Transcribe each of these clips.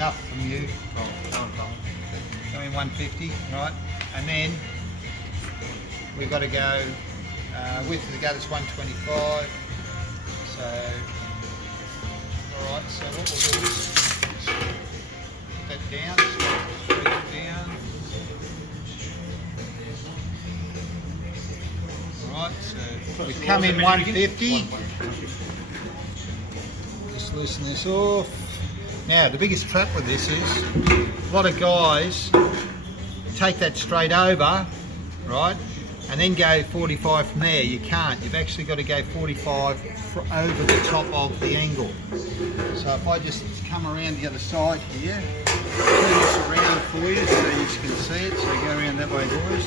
enough from you. Go in 150, right? And then we've got to go, width of the gutter's 125. So, alright, so what we'll do is put that down, straight it down. Alright, so we come in 150. Just loosen this off. Now, the biggest trap with this is a lot of guys take that straight over, right, and then go 45 from there. You can't. You've actually got to go 45 over the top of the angle. So if I just come around the other side here, turn this around for you so you can see it. So go around that way, boys.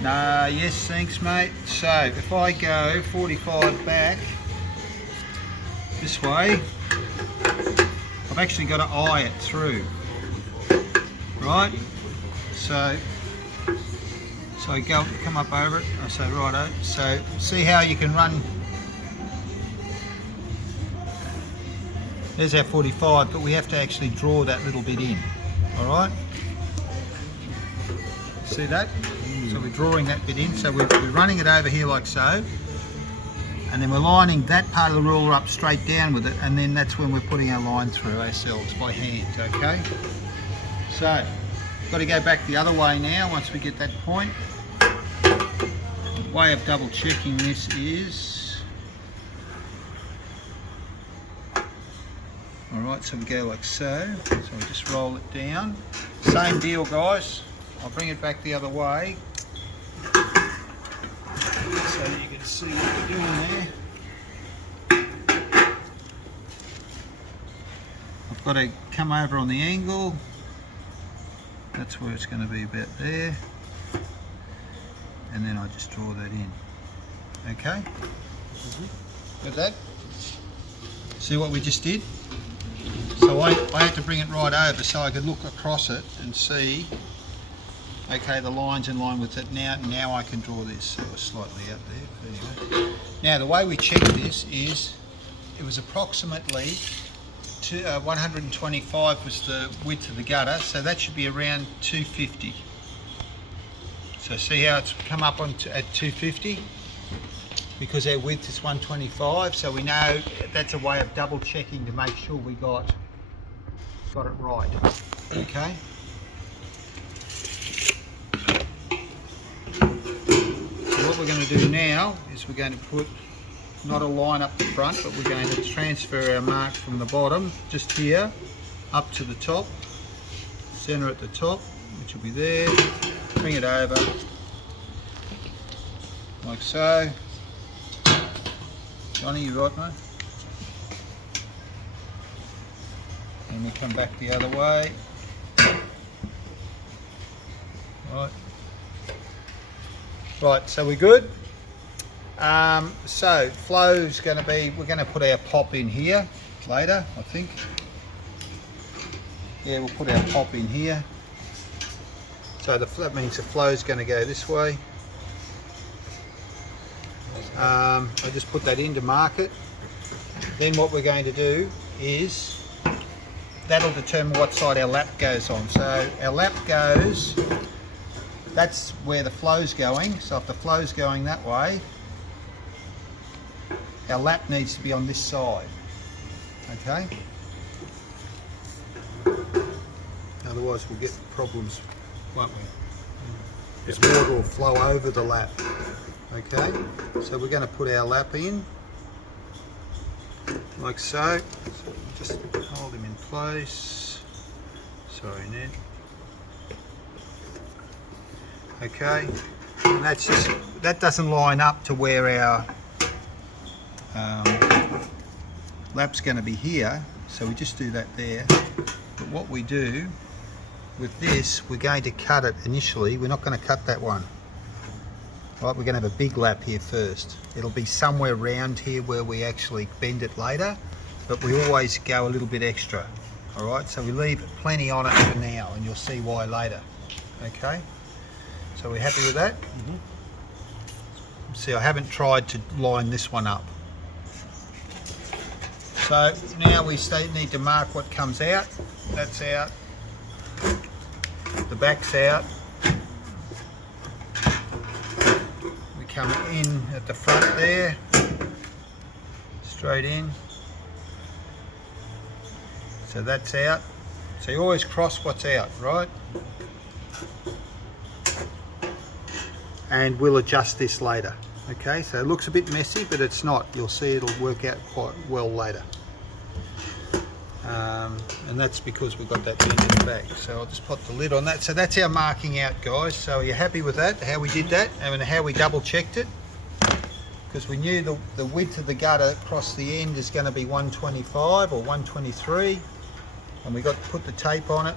No, yes, thanks, mate. So if I go 45 back this way, I've actually got to eye it through, right? So I come up over it. I say righto. So see how you can run. There's our 45, but we have to actually draw that little bit in. All right. See that? So we're drawing that bit in. So we're running it over here like so. And then we're lining that part of the ruler up straight down with it, and then that's when we're putting our line through ourselves by hand, okay? So, got to go back the other way now once we get that point. Way of double checking this is... Alright, so we go like so. So we just roll it down. Same deal, guys. I'll bring it back the other way, so you can see what we're doing there. I've got to come over on the angle. That's where it's going to be about there. And then I just draw that in. Okay? Got that? See what we just did? So I had to bring it right over so I could look across it and see, okay, the line's in line with it now. Now I can draw this. So it was slightly out there. Anyway. Now the way we check this is, it was approximately 125 was the width of the gutter, so that should be around 250. So see how it's come up at 250? Because our width is 125, so we know that's a way of double checking to make sure we got it right. Okay. What we're going to do now is we're going to put not a line up the front, but we're going to transfer our mark from the bottom, just here, up to the top, centre at the top, which will be there, bring it over, like so. Johnny, you right, mate? And we come back the other way. Right, so we're good. So flow's going to be, we're going to put our pop in here later, I think. Yeah, we'll put our pop in here. So that means the flow's going to go this way. I just put that in to mark it. Then what we're going to do is, that'll determine what side our lap goes on. So our lap goes, that's where the flow's going. So if the flow's going that way, our lap needs to be on this side. Okay? Otherwise we'll get problems, won't we? This water will flow over the lap. Okay? So we're going to put our lap in, like so. So just hold him in place. Sorry, Ned. Okay, and that's just, that doesn't line up to where our lap's going to be here, so we just do that there. But what we do with this, we're going to cut it initially. We're not going to cut that one. Right, we're going to have a big lap here first. It'll be somewhere around here where we actually bend it later, but we always go a little bit extra. All right, so we leave plenty on it for now, and you'll see why later. Okay, so we're happy with that? Mm-hmm. See, I haven't tried to line this one up. So now we need to mark what comes out. That's out. The back's out. We come in at the front there, straight in. So that's out. So you always cross what's out, right? And we'll adjust this later. Okay, so it looks a bit messy, but it's not. You'll see it'll work out quite well later. And that's because we've got that bend in the back. So I'll just put the lid on that. So that's our marking out, guys. So are you happy with that, how we did that, and how we double checked it? Because we knew the width of the gutter across the end is going to be 125 or 123. And we got to put the tape on it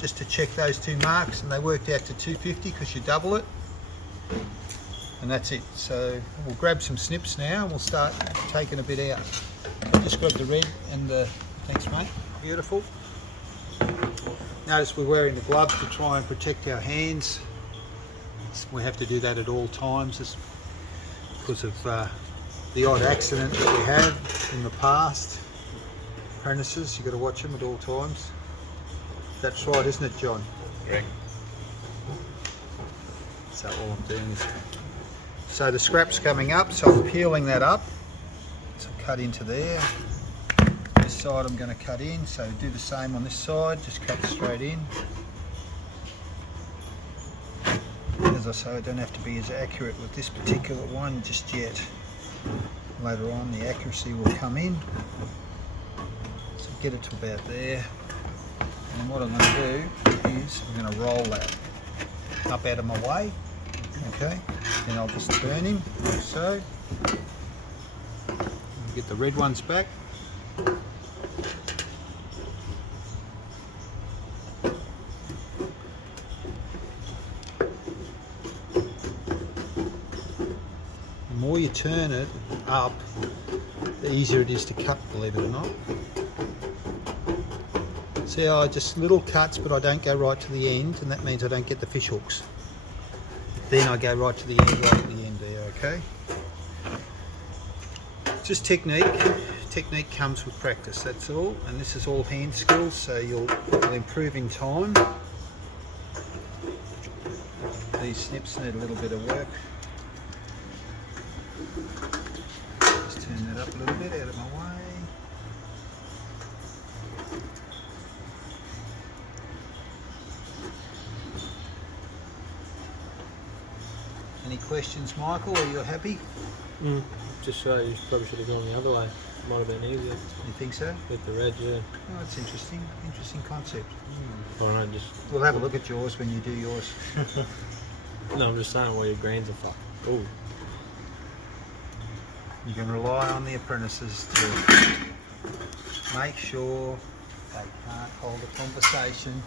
just to check those two marks, and they worked out to 250 because you double it. And that's it. So we'll grab some snips now and we'll start taking a bit out. I'll just grab the red and the, thanks mate, beautiful. Notice we're wearing the gloves to try and protect our hands. We have to do that at all times just because of the odd accident that we had in the past. Apprentices, you've got to watch them at all times. That's right, isn't it, John? Correct. So all I'm doing is, so the scrap's coming up, so I'm peeling that up. So cut into there. This side I'm going to cut in, so do the same on this side, just cut straight in. As I say, I don't have to be as accurate with this particular one just yet. Later on the accuracy will come in. So get it to about there. And what I'm going to do is I'm going to roll that up out of my way. Okay, then I'll just turn him like so. Get the red ones back. The more you turn it up, the easier it is to cut, believe it or not. See how I just little cuts, but I don't go right to the end, and that means I don't get the fish hooks. Then I go right to the end, right at the end there, okay? Just technique. Technique comes with practice, that's all. And this is all hand skills, so you'll improve in time. These snips need a little bit of work. Just turn that up a little bit out of my way. Any questions, Michael? Are you happy? Just so you probably should have gone the other way. Might have been easier. You think so? With the red, yeah. Oh, that's interesting. Interesting concept. Or no, just. We'll have a look at yours when you do yours. No, I'm just saying why your grains are fucked. Oh. You can rely on the apprentices to make sure they can't hold a conversation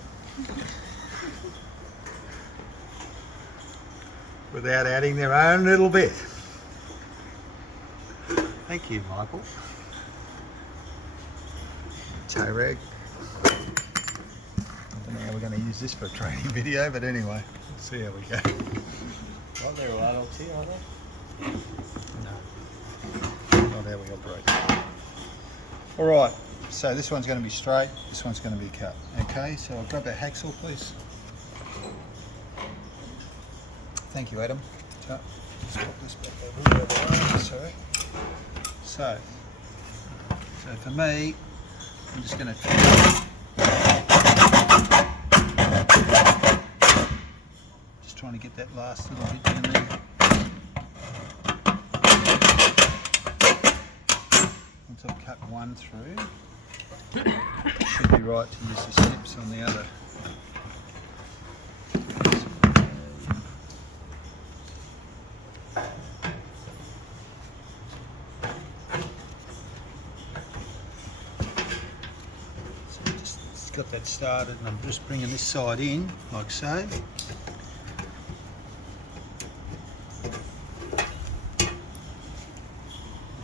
without adding their own little bit. Thank you, Michael. Toe rag. I don't know how we're going to use this for a training video, but anyway, let's see how we go. Well, they're all adults here, are they? No, not how we operate. All right, so this one's going to be straight, this one's going to be cut. Okay, so I'll grab that hacksaw, please. Thank you, Adam. So, let's pop this back over the other way. Sorry. So for me, I'm just going to trying to get that last little bit in there. Once I've cut one through, it should be right to use the snips on the other. Got that started, and I'm just bringing this side in like so.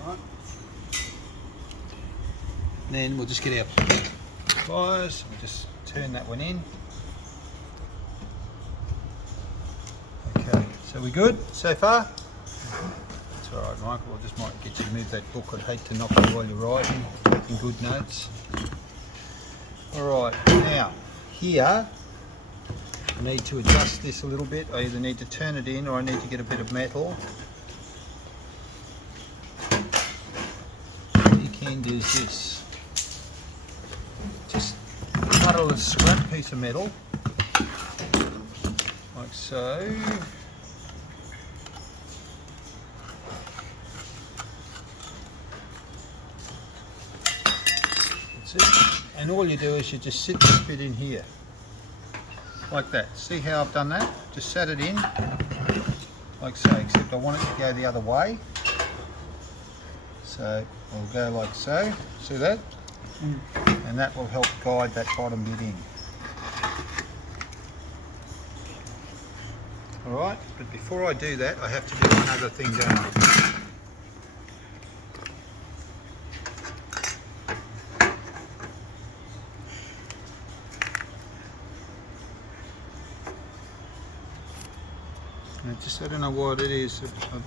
Right. Then we'll just get our pliers and just turn that one in. Okay, so we good so far? It's all right, Michael. I just might get you to move that book. I'd hate to knock you while you're writing, taking good notes. All right, now here I need to adjust this a little bit. I either need to turn it in or I need to get a bit of metal. What you can do is this. Just cut a little scrap piece of metal, like so. That's it. And all you do is you just sit this bit in here. Like that. See how I've done that? Just set it in, like so, except I want it to go the other way. So I'll go like so. See that? And that will help guide that bottom bit in. Alright, but before I do that, I have to do one other thing, don't I? I don't know what it is. I've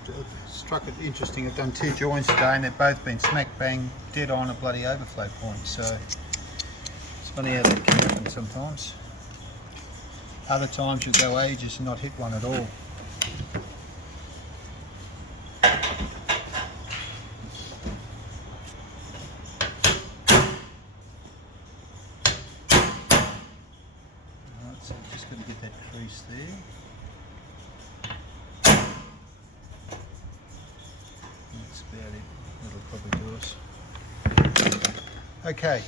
struck it interesting. I've done 2 joints today and they've both been smack bang dead on a bloody overflow point. So it's funny how that can happen sometimes. Other times you'll go ages and not hit one at all. Alright, so I've just got to get that crease there. That's about it. That'll probably do us. Okay.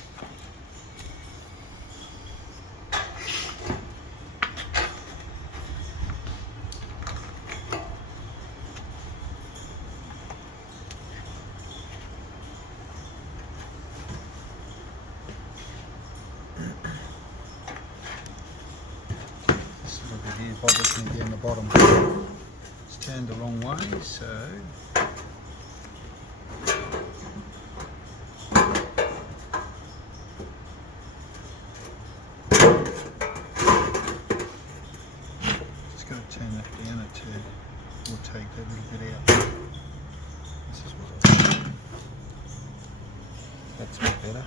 This little bit here bothers me down the bottom. It's turned the wrong way, so turn that down a tad. We'll take that little bit out. This is what I want. That's a bit better.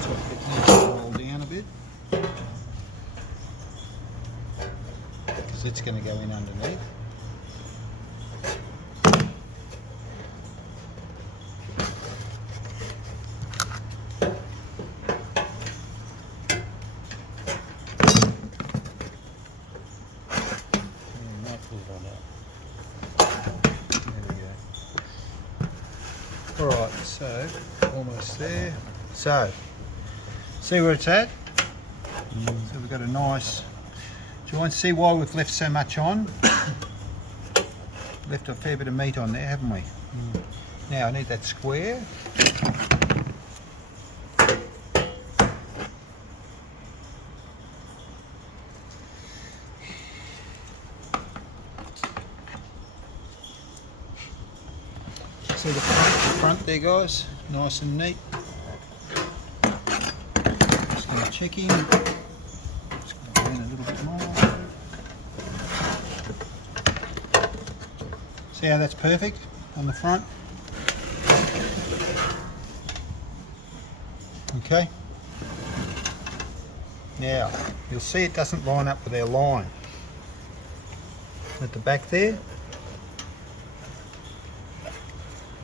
So it needs to roll down a bit. Because it's going to go in underneath. Alright, so almost there. So, see where it's at? So we've got a nice joint. See why we've left so much on? Left a fair bit of meat on there, haven't we? Now I need that square. See the front there, guys, nice and neat. Just going to check in. Just going to go in a little bit more. See how that's perfect on the front? Okay. Now, you'll see it doesn't line up with our line at the back there.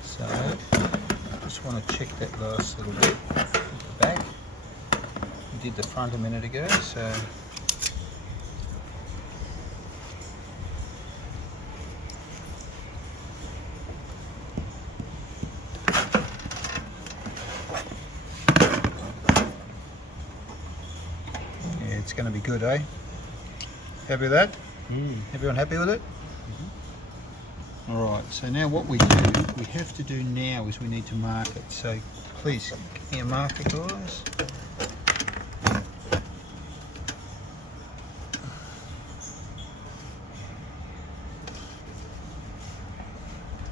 So, I just want to check that last little bit at the back. We did the front a minute ago, so yeah, it's going to be good, eh? Happy with that? Everyone happy with it? Alright, so now what we have to do now is we need to mark it. So please, give me a marker, guys.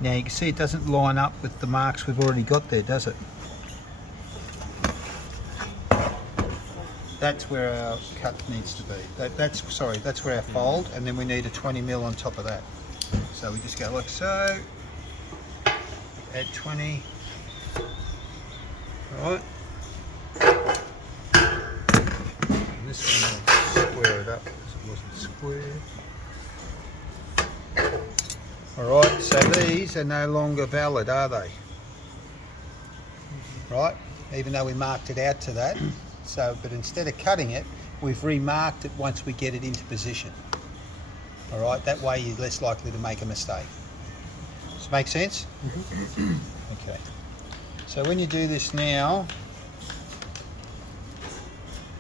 Now you can see it doesn't line up with the marks we've already got there, does it? that's where our cut needs to be. That's where our fold, and then we need a 20mm on top of that. So we just go like so, add 20, right? And this one I'll square it up because it wasn't square. Alright, so these are no longer valid, are they? Right, even though we marked it out to that. So, but instead of cutting it, we've remarked it once we get it into position. Alright, that way you're less likely to make a mistake. Does it make sense? Okay. So when you do this now,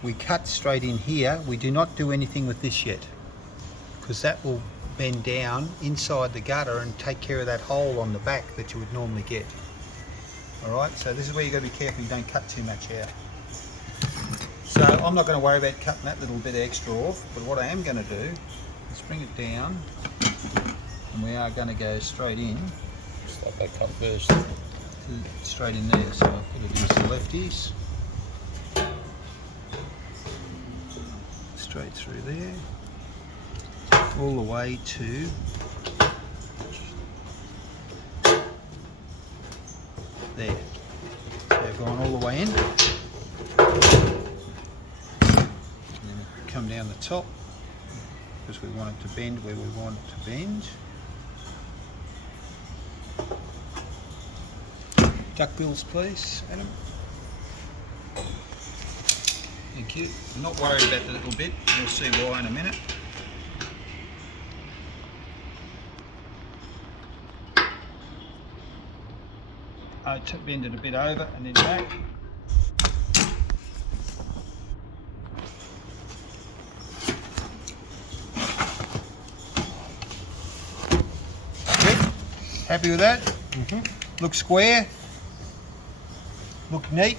we cut straight in here. We do not do anything with this yet, because that will bend down inside the gutter and take care of that hole on the back that you would normally get. Alright, so this is where you've got to be careful you don't cut too much out. So I'm not going to worry about cutting that little bit extra off, but what I am going to do is bring it down, and we are going to go straight in. Just like that cut first. Straight in there, so I've got to use the lefties. Straight through there, all the way to there. So I've gone all the way in. And then come down the top, because we want it to bend where we want it to bend. Duckbills, please, Adam. Thank you. I'm not worried about the little bit. You'll see why in a minute. I bend it a bit over and then back. Okay. Happy with that? Look square. Look neat.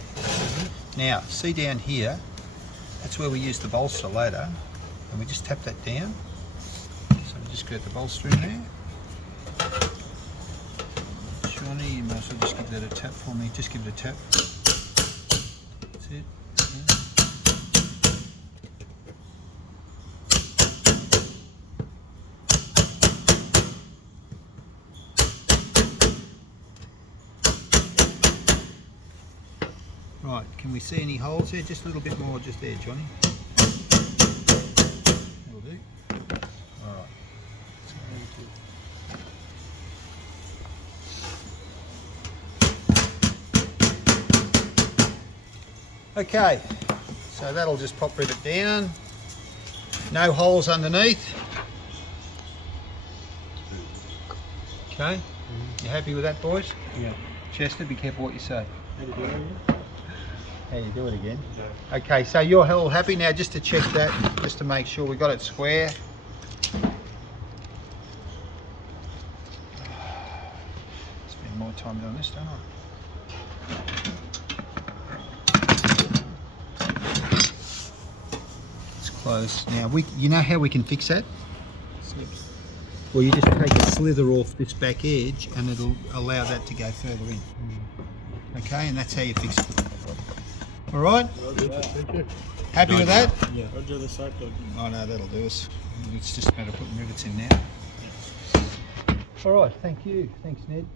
Now, see down here, that's where we use the bolster ladder, and we just tap that down. So we just get the bolster in there. Shawnee, you might as well just give that a tap for me. Just give it a tap. That's it. Right, can we see any holes there? Just a little bit more just there, Johnny. That'll do. Alright. Okay, so that'll just pop rivet down. No holes underneath. Okay, you happy with that, boys? Yeah. Chester, be careful what you say. How do you do it? How you do it again? Okay, so you're all happy now, just to check that, just to make sure we got it square. Spend more time doing this, don't I? It's close. Now, you know how we can fix that? Snips. Well, you just take a slither off this back edge and it'll allow that to go further in. Okay, and that's how you fix it. All right? Thank you. Happy with that? Yeah. Roger the side plug. Oh no, that'll do us. It's just a matter of putting rivets in now. All right, thank you. Thanks, Ned.